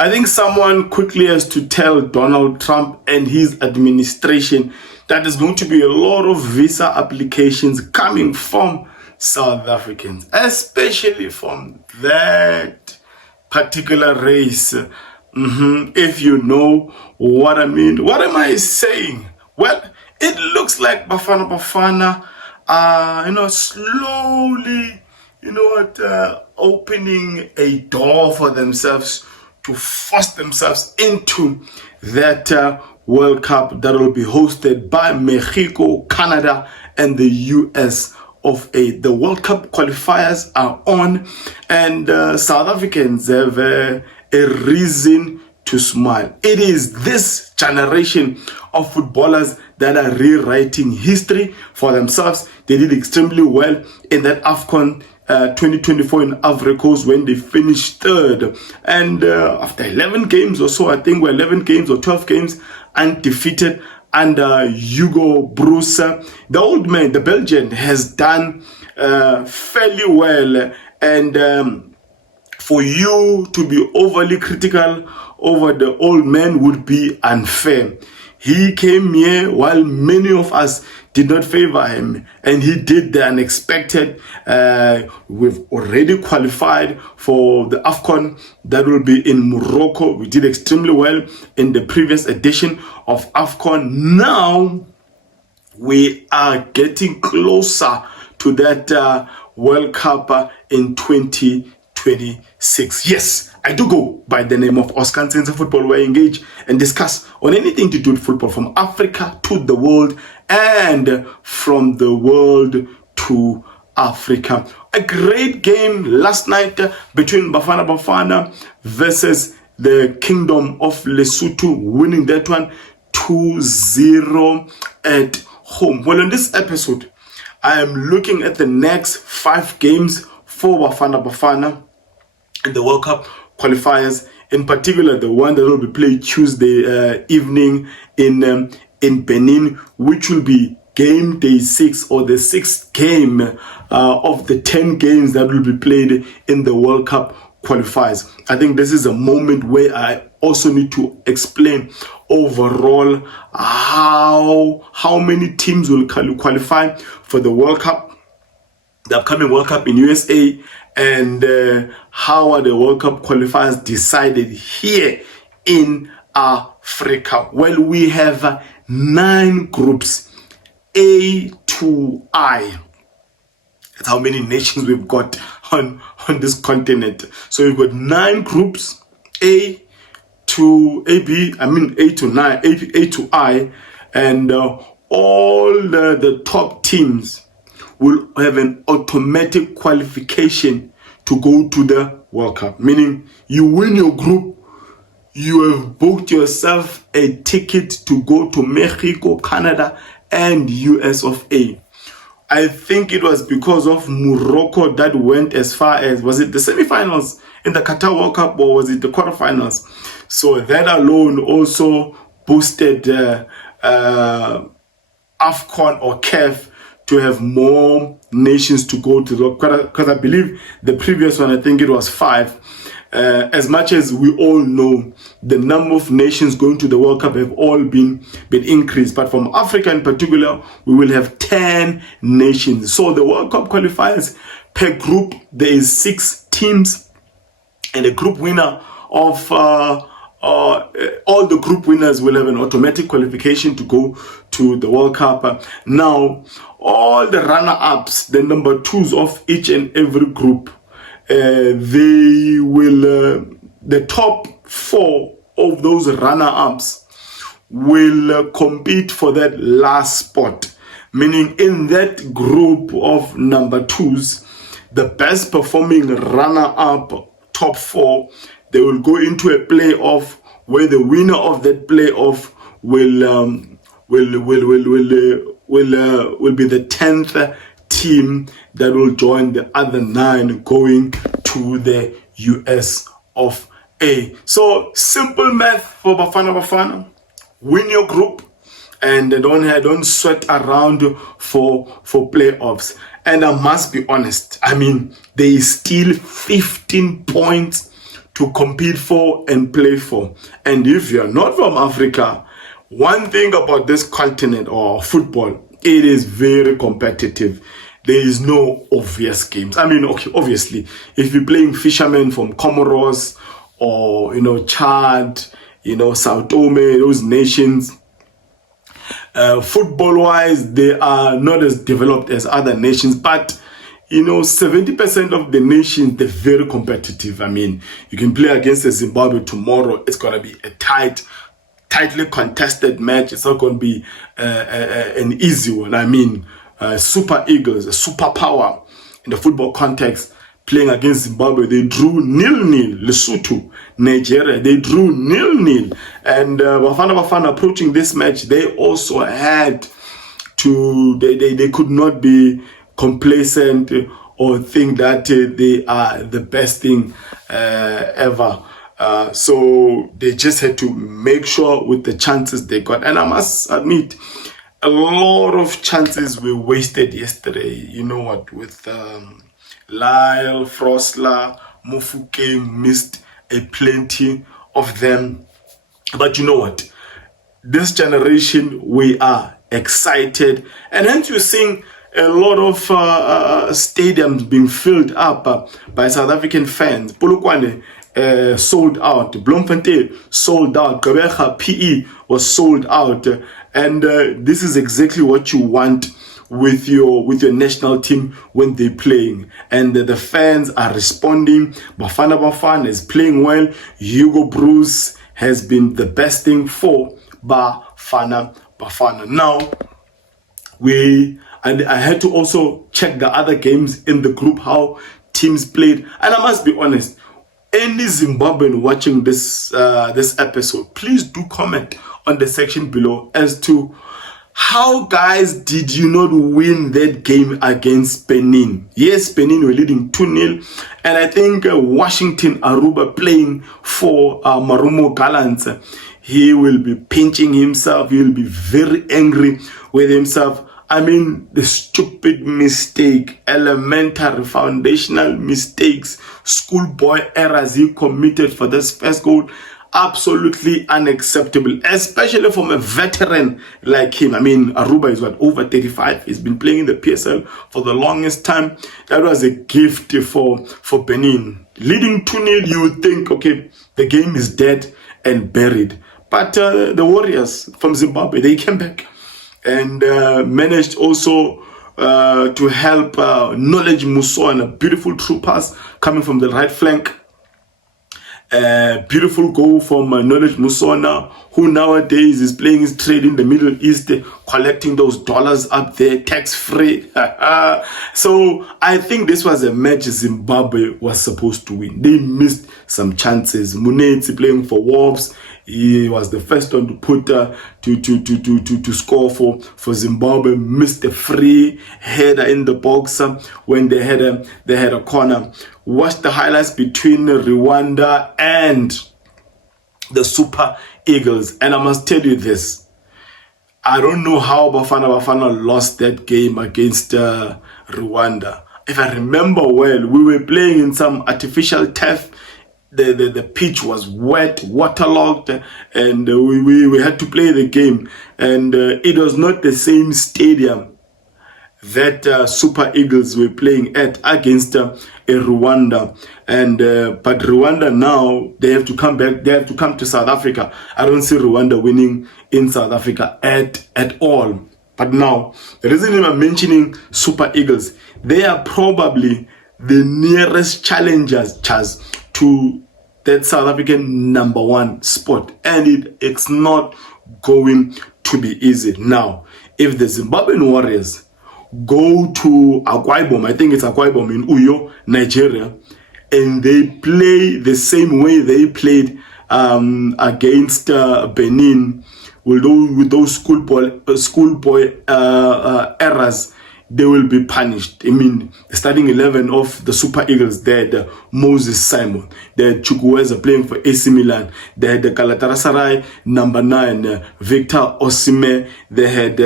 I think someone quickly has to tell Donald Trump and his administration that there's going to be a lot of visa applications coming from South Africans, especially from that particular race. If you know what I mean. What am I saying? Well, it looks like Bafana Bafana are, slowly, opening a door for themselves to force themselves into that World Cup that will be hosted by Mexico, Canada, and the US of A. The World Cup qualifiers are on, and South Africans have a reason to smile. It is this generation of footballers that are rewriting history for themselves. They did extremely well in that AFCON 2024 in Ivory Coast when they finished third, and after 11 games or so, I think we're 11 games or 12 games undefeated under Hugo Broos. The old man, the Belgian, has done fairly well, and for you to be overly critical over the old man would be unfair. He came here while many of us did not favor him, and he did the unexpected. We've already qualified for the AFCON that will be in Morocco. We did extremely well in the previous edition of AFCON. Now we are getting closer to that World Cup in 2026. Yes, I do go by the name of Oscar Sense Football, where I engage and discuss on anything to do with football from Africa to the world and from the world to Africa. A great game last night between Bafana Bafana versus the Kingdom of Lesotho, winning that one 2-0 at home. Well, in this episode, I am looking at the next 5 games for Bafana Bafana in the World Cup qualifiers, in particular the one that will be played Tuesday evening in Benin, which will be game day 6 or the 6th game of the 10 games that will be played in the World Cup qualifiers. I think this is a moment where I also need to explain overall how many teams will qualify for the World Cup, the upcoming World Cup in USA, and how are the World Cup qualifiers decided here in Africa. Well, we have 9 groups, A to I. That's how many nations we've got on this continent. So we've got 9 groups, A to I, and all the top teams will have an automatic qualification to go to the World Cup. Meaning, you win your group, you have booked yourself a ticket to go to Mexico, Canada, and US of A. I think it was because of Morocco that went as far as, was it the semifinals in the Qatar World Cup, or was it the quarterfinals? So that alone also boosted AFCON or CAF to have more nations to go to the, because I believe the previous one, I think it was 5. As much as we all know, the number of nations going to the World Cup have all been increased. But from Africa in particular, we will have 10 nations. So the World Cup qualifiers per group, there is 6 teams, and the group winner of all the group winners will have an automatic qualification to go to the World Cup. Now, all the runner-ups, the number 2s of each and every group, they will, the top 4 of those runner-ups will compete for that last spot. Meaning, in that group of number 2s, the best performing runner-up, top 4, they will go into a playoff where the winner of that playoff will be the 10th team that will join the other 9 going to the US of A. So simple math for Bafana Bafana: win your group and don't sweat around for playoffs. And I must be honest, I mean, there is still 15 points to compete for and play for. And if you're not from Africa, one thing about this continent or football, it is very competitive. There is no obvious games. I mean, okay, obviously, if you're playing fishermen from Comoros or, Chad, Sao Tome, those nations, football-wise, they are not as developed as other nations, but 70% of the nations, they're very competitive. I mean, you can play against Zimbabwe tomorrow. It's going to be a tightly contested match. It's not going to be an easy one. I mean, Super Eagles, a superpower in the football context, playing against Zimbabwe, they drew 0-0. Lesotho, Nigeria, they drew 0-0. And Bafana Bafana approaching this match, they also had to, they could not be complacent or think that they are the best thing ever. So they just had to make sure with the chances they got. And I must admit, a lot of chances were wasted yesterday. You know what, with Lyle, Frosler, Mofokeng missed a plenty of them. But you know what, this generation, we are excited. And hence you're seeing a lot of stadiums being filled up by South African fans. Polokwane sold out. Bloemfontein sold out. Gqeberha PE was sold out. And this is exactly what you want with your national team when they're playing. And the fans are responding. Bafana Bafana is playing well. Hugo Bruce has been the best thing for Bafana Bafana. Now, and I had to also check the other games in the group, how teams played. And I must be honest, any Zimbabwean watching this episode, please do comment on the section below as to how, guys, did you not win that game against Benin? Yes, Benin were leading 2-0. And I think Washington Aruba playing for Marumo Gallants, he will be pinching himself. He will be very angry with himself. I mean, the stupid mistake, elementary, foundational mistakes, schoolboy errors he committed for this first goal, absolutely unacceptable, especially from a veteran like him. I mean, Aruba is over 35. He's been playing in the PSL for the longest time. That was a gift for Benin. Leading 2-0, you would think, okay, the game is dead and buried. But the Warriors from Zimbabwe, they came back and managed also to help Knowledge Musona, a beautiful true pass coming from the right flank. Beautiful goal from Knowledge Musona, who nowadays is playing his trade in the Middle East, collecting those dollars up there, tax-free. So I think this was a match Zimbabwe was supposed to win. They missed some chances. Munetsi playing for Wolves, he was the first one to put to score for Zimbabwe. Missed a free header in the box when they had a corner. Watch the highlights between Rwanda and the Super Eagles, and I must tell you this: I don't know how Bafana Bafana lost that game against Rwanda. If I remember well, we were playing in some artificial turf. The pitch was wet, waterlogged, and we had to play the game. And it was not the same stadium that Super Eagles were playing at against Rwanda. And but Rwanda now, they have to come back. They have to come to South Africa. I don't see Rwanda winning in South Africa at all. But now, the reason I'm mentioning Super Eagles, they are probably the nearest challengers to that South African #1 spot, and it's not going to be easy. Now, if the Zimbabwean Warriors go to Akwa Ibom, I think it's Akwa Ibom in Uyo, Nigeria, and they play the same way they played against Benin, with those schoolboy errors, they will be punished. I mean, the starting 11 of the Super Eagles, they had Moses Simon, they had Chukwueze playing for AC Milan, they had the Galatasaray #9, Victor Osimhen, they had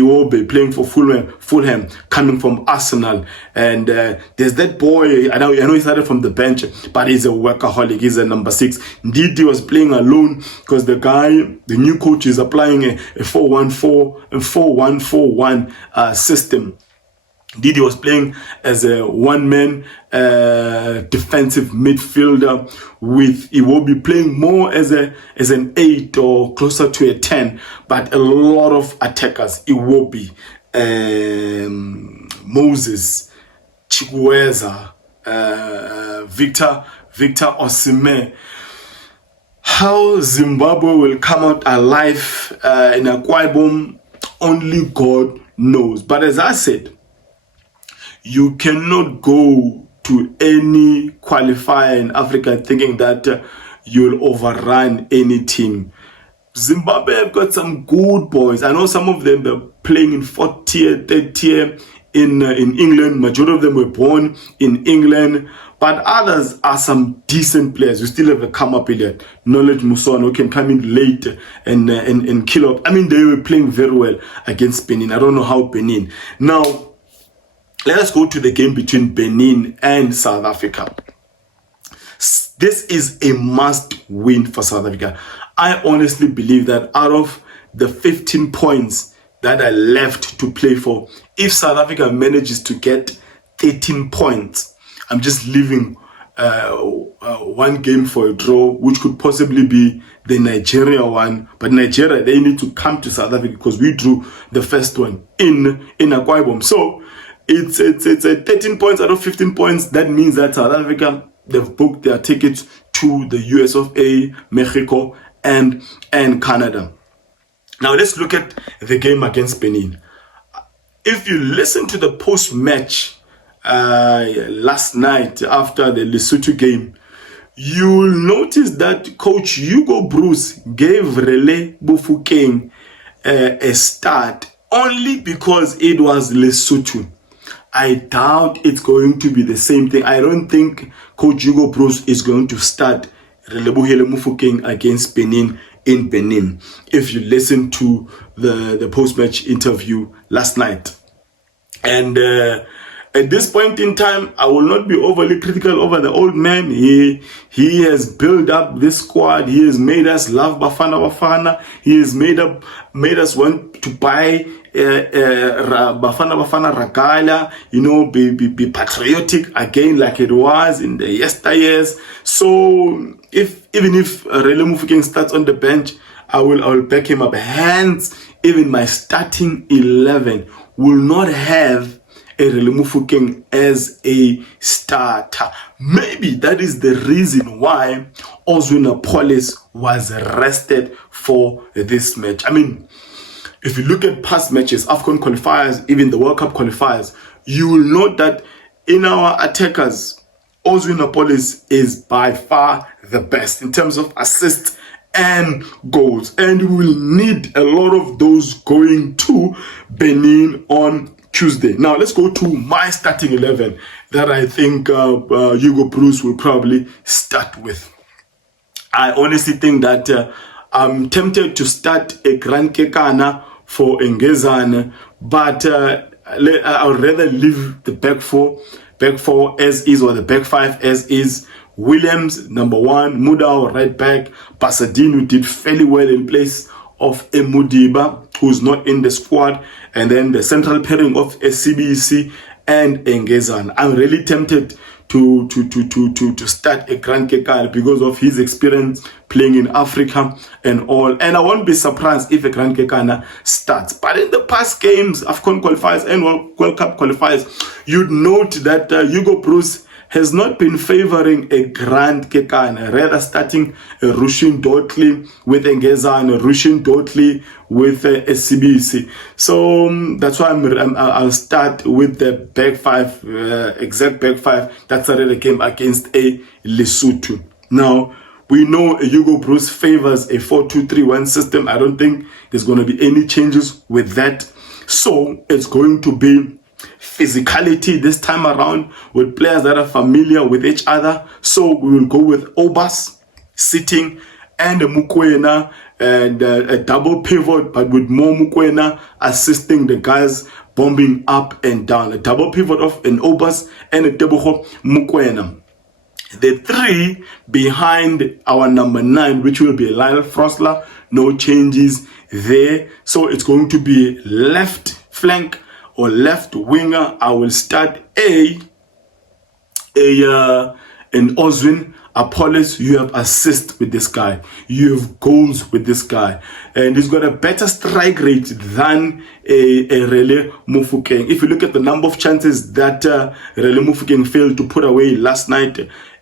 Iwobi playing for Fulham, coming from Arsenal. And there's that boy, I know he started from the bench, but he's a workaholic. He's a number 6. Ndidi was playing alone because the new coach is applying a 4-1-4-1 system. Didi was playing as a one-man defensive midfielder, with Iwobi playing more as an 8 or closer to a 10, but a lot of attackers. Iwobi, Moses, Chikwueze, Victor Osimhen. How Zimbabwe will come out alive in Akwa Ibom, only God knows. But as I said, you cannot go to any qualifier in Africa thinking that you'll overrun any team. Zimbabwe have got some good boys. I know some of them are playing in 4th tier, 3rd tier in England. Majority of them were born in England. But others are some decent players. You still have a come-up Elliot, Knowledge Muson, who can come in late and kill up. I mean, they were playing very well against Benin. I don't know how Benin. Now, let us go to the game between Benin and South Africa. This is a must-win for South Africa. I honestly believe that out of the 15 points that are left to play for, if South Africa manages to get 13 points, I'm just leaving one game for a draw, which could possibly be the Nigeria one. But Nigeria, they need to come to South Africa because we drew the first one in Akwa Ibom. So it's 13 points out of 15 points. That means that South Africa, they've booked their tickets to the US of A, Mexico, and Canada. Now let's look at the game against Benin. If you listen to the post-match last night after the Lesotho game, you'll notice that Coach Hugo Bruce gave Relebohile Mofokeng a start only because it was Lesotho. I doubt it's going to be the same thing. I don't think Coach Hugo Bruce is going to start Relebohile Mofokeng against Benin in Benin, if you listen to the post-match interview last night. And at this point in time, I will not be overly critical over the old man. He has built up this squad. He has made us love Bafana Bafana. He has made us want to buy Bafana Bafana Ragala, be patriotic again like it was in the yesteryears. So even if Relebohile Mofokeng starts on the bench, I will back him up. Hence, even my starting 11 will not have a Relebohile Mofokeng as a starter. Maybe that is the reason why Ozwina Police was rested for this match. I mean, if you look at past matches, AFCON qualifiers, even the World Cup qualifiers, you will note that in our attackers, Ozwina Police is by far the best in terms of assists and goals. And we will need a lot of those going to Benin on Tuesday. Now, let's go to my starting 11 that I think Hugo Bruce will probably start with. I honestly think that I'm tempted to start a Grand Kekana for Ngezane, but I would rather leave the back four as is, or the back 5 as is. Williams, number 1, Mudau, right back. Pasadino did fairly well in place of Emudiba, who's not in the squad, and then the central pairing of SCBC and Ngezane. I'm really tempted to start a Grand Kekana because of his experience playing in Africa and all. And I won't be surprised if a Grand Kekana starts. But in the past games, AFCON qualifiers and World Cup qualifiers, you'd note that Hugo Bruce has not been favoring a Grand Kekana, rather starting a Rushin Dotley with Ngezane, Rushin Dotley with SCBC. So that's why I'll start with the back 5, exact back 5 that started the game against a Lesotho. Now, we know Hugo Bruce favors a 4-2-3-1 system. I don't think there's going to be any changes with that. So it's going to be physicality this time around with players that are familiar with each other. So we will go with Obas sitting and a Mokoena, and a double pivot, but with more Mokoena assisting the guys bombing up and down. A double pivot of an Obas and a Tebogo Mokoena. The three behind our number 9, which will be Lyle Frosler, no changes there. So it's going to be left flank or left winger. I will start an Oswin Apollos. You have assist with this guy, you have goals with this guy, and he's got a better strike rate than a Relebohile Mofokeng. If you look at the number of chances that Relebohile Mofokeng failed to put away last night,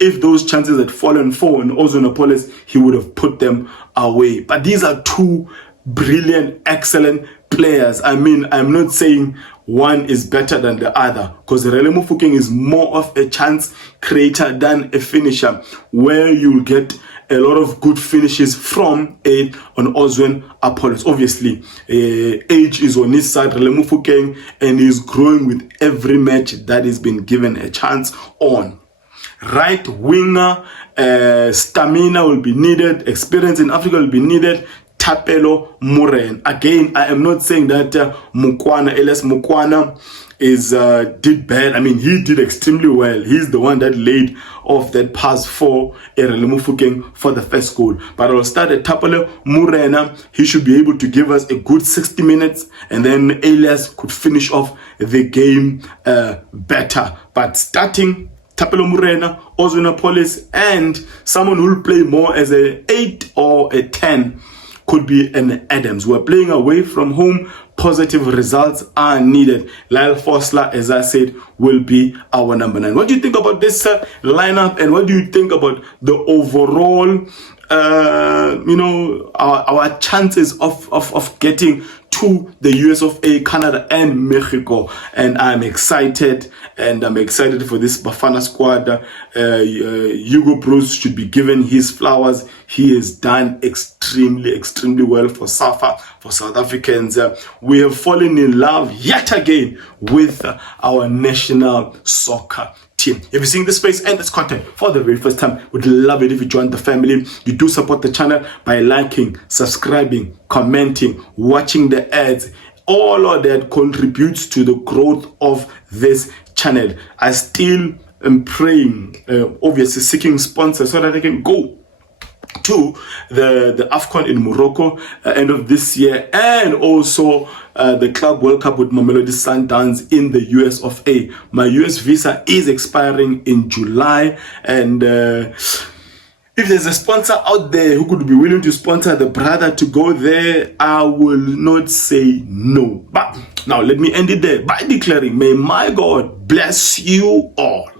if those chances had fallen for an Oswin Apollos, he would have put them away. But these are two brilliant, excellent players. I mean, I'm not saying one is better than the other, because Relebohile Mofokeng is more of a chance creator than a finisher, where you'll get a lot of good finishes from an Oswin Apollos. Obviously, age is on his side, Relebohile Mofokeng, and he's growing with every match that he's been given a chance on. Right winger, stamina will be needed, experience in Africa will be needed. Thapelo Moerane. Again, I am not saying that Mokwana is did bad. I mean, he did extremely well. He's the one that laid off that pass for Relebohile Mofokeng for the first goal. But I'll start at Thapelo Moerane. He should be able to give us a good 60 minutes, and then Elias could finish off the game better. But starting Thapelo Moerane, Oswin Apollos, and someone who will play more as an 8 or a 10 could be an Adams. We're playing away from home. Positive results are needed. Lyle Frosler, as I said, will be our number 9. What do you think about this lineup, and what do you think about the overall, our chances of getting to the US of A, Canada, and Mexico? And I'm excited, for this Bafana squad. Hugo Bruce should be given his flowers. He has done extremely well for SAFA, for South Africans. We have fallen in love yet again with our national soccer team. If you're seeing this space and this content for the very first time, would love it if you join the family. You do support the channel by liking, subscribing, commenting, watching the ads. All of that contributes to the growth of this channel. I still am praying, obviously seeking sponsors so that I can go to the AFCON in Morocco end of this year, and also the Club World Cup with Mamelodi Sundowns in the US of A. My US visa is expiring in July, and if there's a sponsor out there who could be willing to sponsor the brother to go there, I will not say no. But now let me end it there by declaring, may my God bless you all.